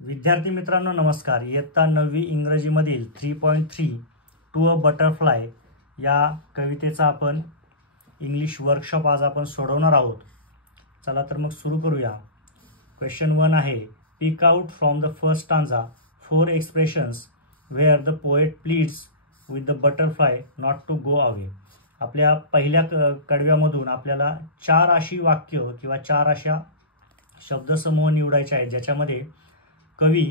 विद्यार्थी मित्रांनो नमस्कार। इयत्ता 9वी इंग्रजीमधील 3.3 टू अ बटरफ्लाय या कवितेचा आपण इंग्लिश वर्कशॉप आज आपण सोडवणार आहोत। चला तर मग सुरू करूया। क्वेश्चन 1 आहे, pick out from the first stanza 4 expressions where the poet pleads with the butterfly not to go away. आपल्या पहिल्या कडव्यामधून आपल्याला 4 अशी वाक्य किंवा 4 अशा शब्दसमूह निवडायचे आहेत ज्याच्यामध्ये कवी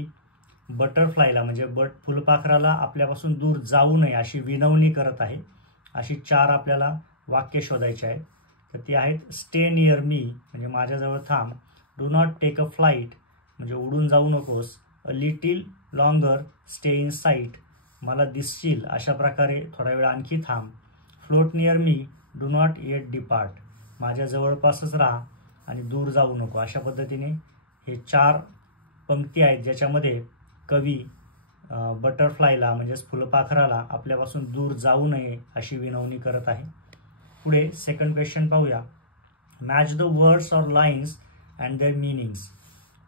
बटरफ्लायला म्हणजे फुलपाखराला आपल्यापासून दूर जाऊ नये अशी विनवणी करत आहे। अशी 4 आपल्याला वाक्य शोधायची आहेत। तर ती आहेत, स्टे नियर मी म्हणजे माझ्याजवळ थांब, do not take a flight म्हणजे उडून जाऊ नकोस, a little longer stay in sight मला दिसशील अशा प्रकारे थोडा वेळ आणखी थांब, float near me do not yet depart माझ्या जवळपासच राहा आणि दूर जाऊ नको। अशा पद्धतीने हे 4 पंक्ती आहेत ज्याच्यामध्ये कवी बटरफ्लायला म्हणजेच फुलपाखराला आपल्यापासून दूर जाऊ नये अशी विनवणी करत आहे। पुढे सेकंड क्वेश्चन पाहूया, match the words or lines and their meanings.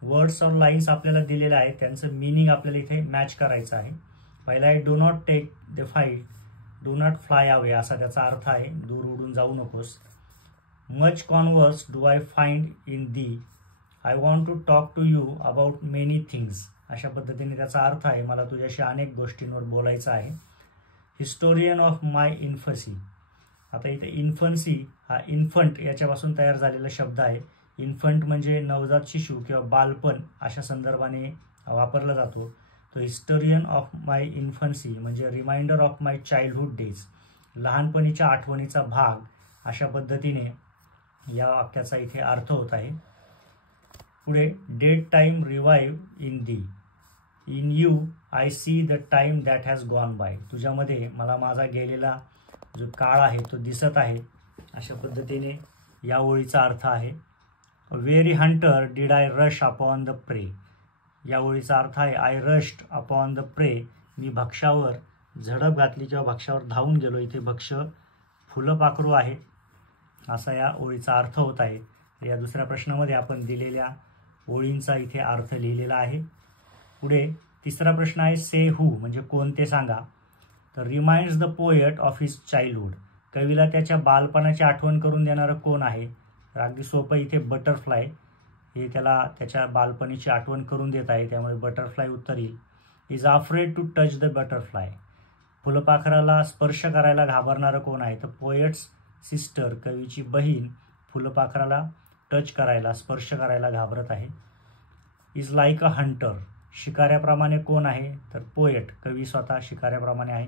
Words or lines आपल्याला दिलेले आहेत, त्यांचं मीनिंग आपल्याला इथे मॅच करायचं आहे। पहिला आहे, do not take the flight, do not fly away असा त्याचा अर्थ आहे, दूर उडून जाऊ नकोस। Much converse do I find in the, I want to talk to you about many things अशा पद्धतीने त्याचा अर्थ आहे, मला तुझ्याशी अनेक गोष्टींवर बोलायचं आहे। हिस्टोरियन ऑफ माय इन्फन्सी, आता इथे इन्फन्सी हा इन्फंट याच्यापासून तयार झालेला शब्द आहे। इन्फंट म्हणजे नवजात शिशु किंवा बालपण अशा संदर्भाने वापरला जातो। तो हिस्टोरियन ऑफ माय इन्फन्सी म्हणजे reminder of my childhood days लहानपणीच्या आठवणीचा भाग अशा पद्धतीने या वाक्याचा इथे अर्थ होत आहे। पुढे, dead time revive in thee, in you I see the time that has gone by तुझ्यामध्ये मला माझा गेलेला जो काळ आहे तो दिसत आहे अशा पद्धतीने या ओळीचा अर्थ आहे। Very Hunter did I rush upon the prey या ओळीचा अर्थ आहे, I rushed upon the prey मी भक्ष्यावर झडप घातली किंवा भक्ष्यावर धावून गेलो। इथे भक्ष्य फुलपाखरू आहे असा या ओळीचा अर्थ होत आहे। या दुसऱ्या प्रश्नामध्ये आपण दिलेल्या ओळींचा इथे अर्थ लिहिलेला आहे। पुढे तिसरा प्रश्न आहे, से हू म्हणजे कोणते सांगा। तर reminds the poet of his childhood कवीला त्याच्या बालपणाची आठवण करून देणारं कोण आहे। तर अगदी सोपं, इथे बटरफ्लाय हे त्याला त्याच्या बालपणीची आठवण करून देत आहे, त्यामुळे बटरफ्लाय उत्तर येईल। Is afraid to touch the butterfly फुलपाखराला स्पर्श करायला घाबरणारं कोण आहे। तर पोएट्स सिस्टर कवीची बहीण फुलपाखराला टच करायला स्पर्श करायला घाबरत आहे। इज लाईक अ हंटर शिकाऱ्याप्रमाणे कोण आहे। तर पोएट कवी स्वतः शिकाऱ्याप्रमाणे आहे।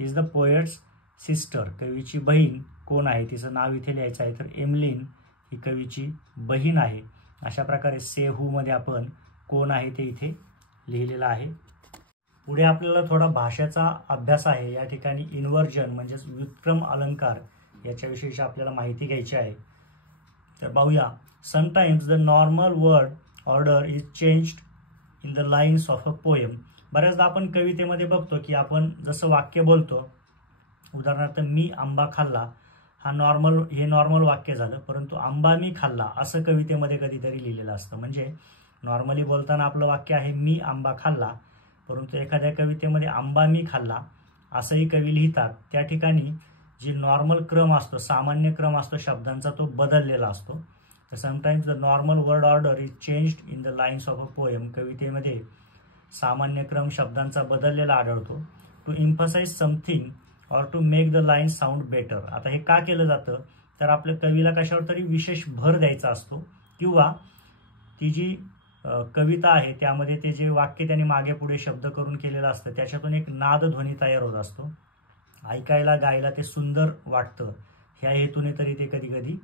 इज द पोएट्स सिस्टर कवीची बहीण कोण आहे, तिचं नाव इथे लिहायचं आहे। तर एमलिन ही कवीची बहीण आहे। अशा प्रकारे से हू मध्ये आपण कोण आहे ते इथे लिहिलेलं आहे। पुढे आपल्याला थोडा भाषेचा अभ्यास आहे। या ठिकाणी इन्व्हर्जन म्हणजेच व्युत्क्रम अलंकार याच्याविषयीची आपल्याला माहिती घ्यायची आहे। तर पाहूया, sometimes the normal word order is changed in the lines of a poem. बऱ्याचदा आपण कवितेमध्ये बघतो की आपण जसं वाक्य बोलतो, उदाहरणार्थ मी आंबा खाल्ला हे नॉर्मल वाक्य झालं, परंतु आंबा मी खाल्ला असं कवितेमध्ये कधीतरी लिहिलेलं असतं। म्हणजे नॉर्मली बोलताना आपलं वाक्य आहे मी आंबा खाल्ला, परंतु एखाद्या कवितेमध्ये आंबा मी खाल्ला असंही कवी लिहितात। त्या ठिकाणी जी नॉर्मल क्रम असतो, सामान्य क्रम असतो शब्दांचा, तो बदललेला असतो। तर sometimes the normal word order is changed in the lines of a poem कवितेमध्ये सामान्य क्रम शब्दांचा बदललेला आढळतो। To emphasise something or to make the line sound better आता हे का केलं जातं, तर आपल्या कवीला कशावर तरी विशेष भर द्यायचा असतो किंवा ती जी कविता आहे त्यामध्ये ते जे वाक्य त्यांनी मागे पुढे शब्द करून केलेलं असतं त्याच्यातून एक नादध्वनी तयार होत असतो, ऐकायला गायला ते सुंदर वाटतं, ह्या हेतूने तरी ते कधी कधी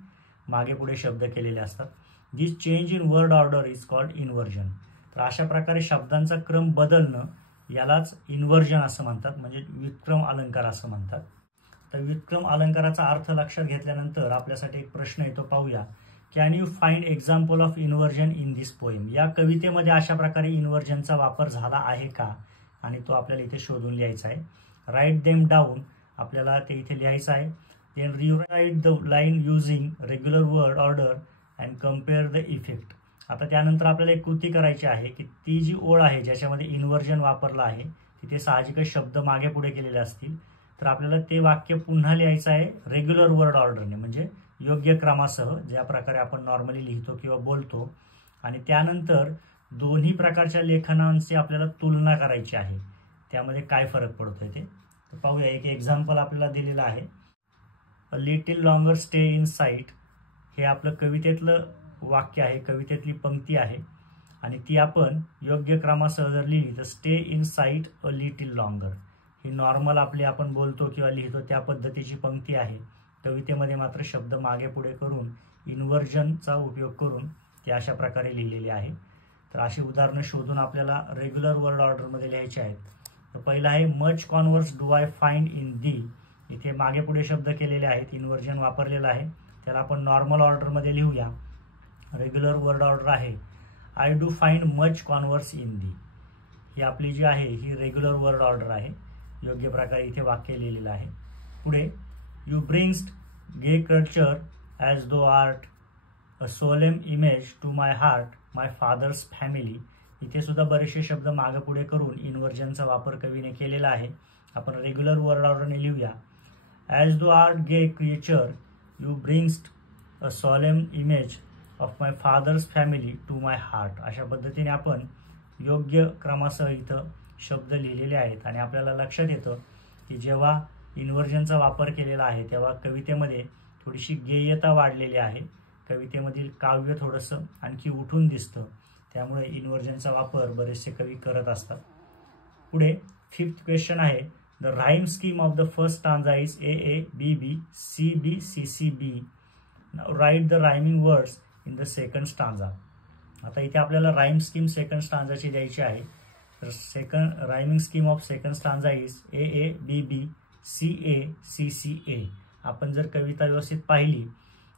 मागे पुढे शब्द केलेले असतात। This change in word order is called inversion तर अशा प्रकारे शब्दांचा क्रम बदलणं यालाच इन्व्हर्जन असं म्हणतात, म्हणजे व्युत्क्रम अलंकार असं म्हणतात। तर व्युत्क्रम अलंकाराचा अर्थ लक्षात घेतल्यानंतर आपल्यासाठी एक प्रश्न येतो, पाहूया, can you find example of inversion in this poem या कवितेमध्ये अशा प्रकारे इन्व्हर्जनचा वापर झाला आहे का, आणि तो आपल्याला इथे शोधून लिहायचा आहे। राईट देम डाऊन आपल्याला ते इथे लिहायचं आहे। Then rewrite the line using regular word order and compare the effect आता त्यानंतर आपल्याला एक कृती करायची आहे की ती जी ओळ आहे ज्याच्यामध्ये इन्व्हर्जन वापरलं आहे तिथे साहजिकच शब्द मागे पुढे केलेले असतील, तर आपल्याला ते वाक्य पुन्हा लिहायचं आहे रेग्युलर वर्ड ऑर्डरने, म्हणजे योग्य क्रमासह, ज्या प्रकारे आपण नॉर्मली लिहितो किंवा बोलतो. आणि त्यानंतर दोन्ही प्रकारच्या लेखनांची आपल्याला तुलना करायची आहे, त्यामध्ये काय फरक पडतोय ते पाहूया. एक एक्झाम्पल आपल्याला दिलेलं आहे, अ little longer stay in site. हे आपलं कवितेतलं वाक्य आहे, कवितेतली पंक्ती आहे आणि ती आपण योग्य क्रमासह जर लिहिली तर stay in site a little longer he normal आपली आपण बोलतो किंवा लिहितो त्या पद्धतीची पंक्ती आहे. कवितेमध्ये मात्र शब्द मागे पुढे करून इन्व्हर्जनचा उपयोग करून ते अशा प्रकारे लिहिलेले आहे. तर अशी उदाहरणं शोधून आपल्याला रेग्युलर वर्ड ऑर्डरमध्ये लिहायचे आहेत. तर पहिला आहे much converse do I find in thee. इथे मागे पुढे शब्द केलेले आहेत, इन्व्हर्जन वापरलेलं आहे, त्याला आपण नॉर्मल ऑर्डरमध्ये लिहूया. रेग्युलर वर्ड ऑर्डर आहे I do find much converse in thee. ही आपली जी आहे ही रेग्युलर वर्ड ऑर्डर आहे, योग्य प्रकारे इथे वाक्य लिहिलेलं आहे. पुढे you bringst gay culture as thou art a solemn image to my heart my father's family. इथे सुद्धा बरेचसे शब्द मागे पुढे करून इन्व्हर्जनचा वापर कवीने केलेला आहे. आपण रेग्युलर वर्ड ऑर्डरने लिहूया. As thou art gay creature you bringst a solemn image of my father's family to my heart. अशा पद्धतीने आपण योग्य क्रमासह इथं शब्द लिहिलेले आहेत आणि आपल्याला लक्षात येतं की जेव्हा इन्व्हर्जनचा वापर केलेला आहे तेव्हा कवितेमध्ये थोडीशी गेयता वाढलेली आहे, कवितेमधील काव्य थोडंसं आणखी उठून दिसतं, त्यामुळे इन्व्हर्जनचा वापर बरेचसे कवी करत असतात. पुढे फिफ्थ क्वेश्चन आहे the rhyme scheme of the first stanza is A A B B C B C C B. Right the rhyming words in the second stanza. आता इथे आपल्याला राईम स्कीम सेकंड स्टांजाची द्यायची आहे. तर second rhyming scheme of second stanza is A A B B C A C C A. आपण जर कविता व्यवस्थित पाहिली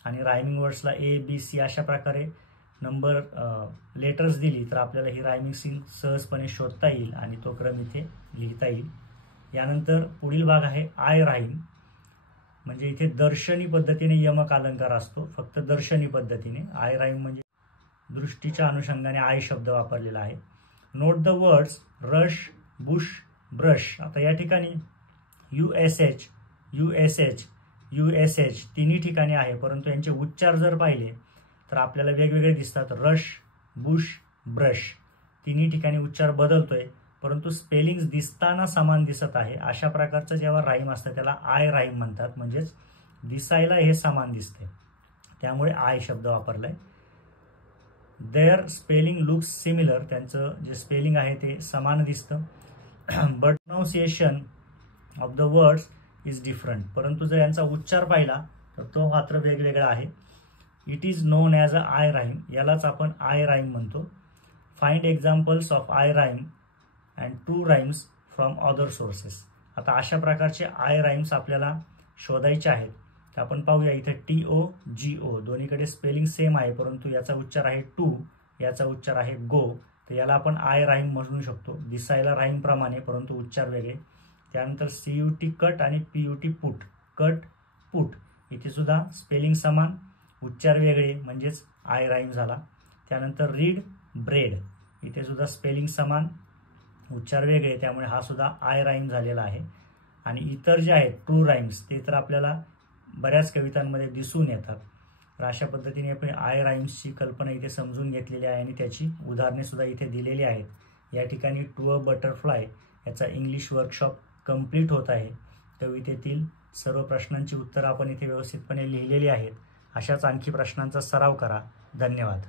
आणि रायमिंग वर्ड्सला ए बी सी अशा प्रकारे नंबर लेटर्स दिली तर आपल्याला ही रायमिंग स्कीम सहजपणे शोधता येईल आणि तो क्रम इथे लिहिता येईल. यानंतर पुढील भाग आहे आय राईम, म्हणजे इथे दर्शनी पद्धतीने यमक अलंकार असतो, फक्त दर्शनी पद्धतीने. आय राईम म्हणजे दृष्टीच्या अनुषंगाने आय शब्द वापरलेला आहे. Note the words rush Bush brush. आता या ठिकाणी USH USH USH तिन्ही ठिकाणी आहे, परंतु यांचे उच्चार जर पाहिले तर आपल्याला वेगवेगळे दिसतात. रश बुश ब्रश तिन्ही ठिकाणी उच्चार बदलतोय, परंतु स्पेलिंग्स दिसताना समान दिसत आहे. अशा प्रकारचं जेव्हा राईम असतं त्याला आय राईम म्हणतात, म्हणजेच दिसायला हे समान दिसते, त्यामुळे आय शब्द वापरलाय. देअर स्पेलिंग लुक्स सिमिलर, त्यांचं जे स्पेलिंग आहे ते समान दिसतं. But pronunciation of the words is different, परंतु जर यांचा उच्चार पाहिला तर तो मात्र वेगवेगळा आहे. It is non as a I rhyme, यालाच आपण आय राईम म्हणतो. Find examples of I rhyme and true rhymes from other sources. आता अशा प्रकारचे आय राईम्स आपल्याला शोधायचे आहेत. तर आपण पाहूया इथे TOGO दोन्हीकडे स्पेलिंग सेम आहे, परंतु याचा उच्चार आहे टू, याचा उच्चार आहे गो, तर याला आपण आय राईम म्हणू शकतो. दिसायला राईम प्रमाणे परंतु उच्चार वेगळे. त्यानंतर CUT कट आणि PUT पुट, कट पुट इथे सुद्धा स्पेलिंग समान उच्चार वेगळे म्हणजेच आय राईम झाला. त्यानंतर रीड ब्रेड इथे सुद्धा स्पेलिंग समान उच्चार वेगळे, त्यामुळे हा सुद्धा आय राईम झालेला आहे. आणि इतर जे आहेत ट्रू राईम्स ते तर आपल्याला बऱ्याच कवितांमध्ये दिसून येतात. तर अशा पद्धतीने आपण आय राईम्सची कल्पना इथे समजून घेतलेली आहे आणि त्याची उदाहरणे सुद्धा इथे दिलेली आहेत. या ठिकाणी टू अ बटरफ्लाय याचा इंग्लिश वर्कशॉप कंप्लीट होत आहे. कवितेतील सर्व प्रश्नांची उत्तरं आपण इथे व्यवस्थितपणे लिहिलेली आहेत. अशाच आणखी प्रश्नांचा सराव करा. धन्यवाद.